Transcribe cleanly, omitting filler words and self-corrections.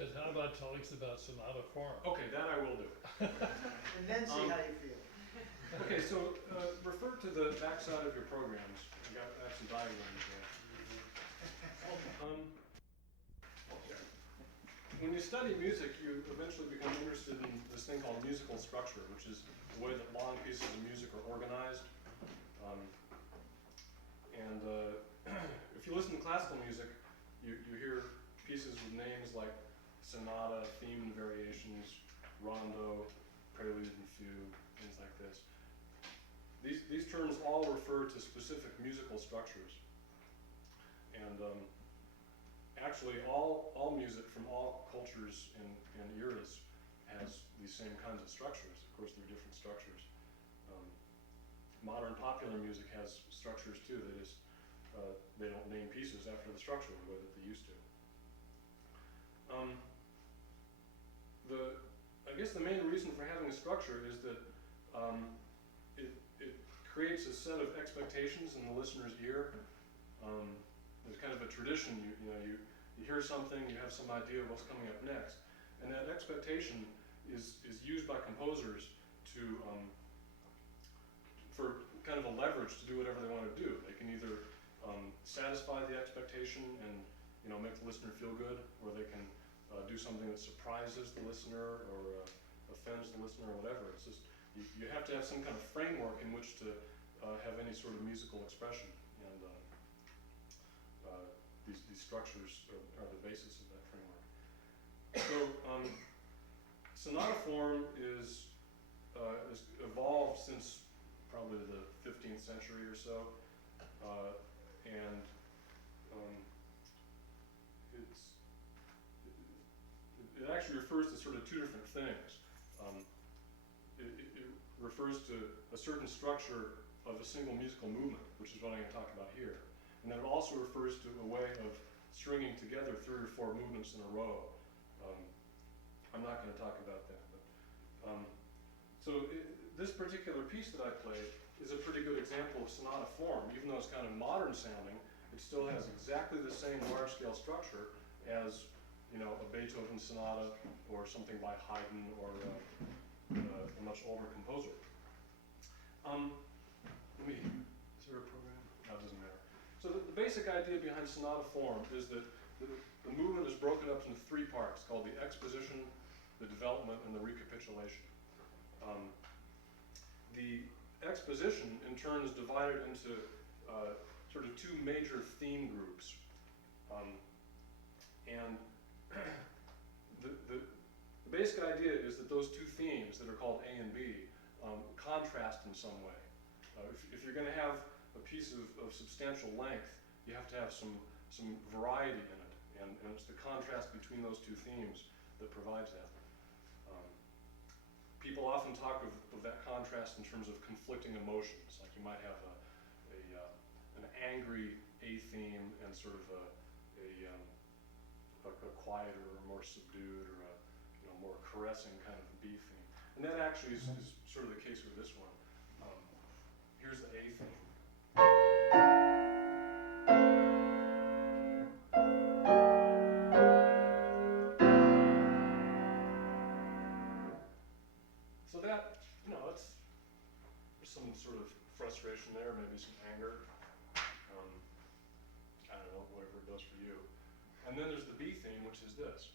But how about telling us about sonata form? Okay, that I will do. And then see how you feel. Okay, so refer to the back side of your programs. I have some diagrams there. When you study music, you eventually become interested in this thing called musical structure, which is the way that long pieces of music are organized. If you listen to classical music, you hear pieces with names like sonata, theme and variations, rondo, prelude and fugue, things like this. These terms all refer to specific musical structures. And actually, all music from all cultures and eras has these same kinds of structures. Of course, they're different structures. Modern popular music has structures too. They don't name pieces after the structure the way that they used to. I guess the main reason for having a structure is that it creates a set of expectations in the listener's ear. There's kind of a tradition. You hear something, you have some idea of what's coming up next, and that expectation is used by composers for kind of a leverage to do whatever they want to do. They can either satisfy the expectation and make the listener feel good, or they can do something that surprises the listener or offends the listener or whatever. It's just you have to have some kind of framework in which to have any sort of musical expression, and these structures are the basis of that framework. So sonata form is evolved since probably the 15th century or so, and it actually refers to sort of two different things. It refers to a certain structure of a single musical movement, which is what I'm going to talk about here. And then it also refers to a way of stringing together 3 or 4 movements in a row. I'm not going to talk about that. This particular piece that I played is a pretty good example of sonata form. Even though it's kind of modern sounding, it still has exactly the same large-scale structure as a Beethoven sonata or something by Haydn or a much older composer. Is there a program? No, it doesn't matter. So the basic idea behind sonata form is that the movement is broken up into 3 parts called the exposition, the development, and the recapitulation. The exposition, in turn, is divided into sort of 2 major theme groups. And the basic idea is that those 2 themes that are called A and B contrast in some way. If you're going to have a piece of substantial length, you have to have some variety in it, and it's the contrast between those 2 themes that provides that. People often talk of that contrast in terms of conflicting emotions. Like you might have an angry A theme and sort of a quieter or more subdued or a more caressing kind of B theme. And that actually is sort of the case with this one. Here's the A theme. So that, there's some sort of frustration there, maybe some anger. I don't know, whatever it does for you. And then there's the B theme, which is this.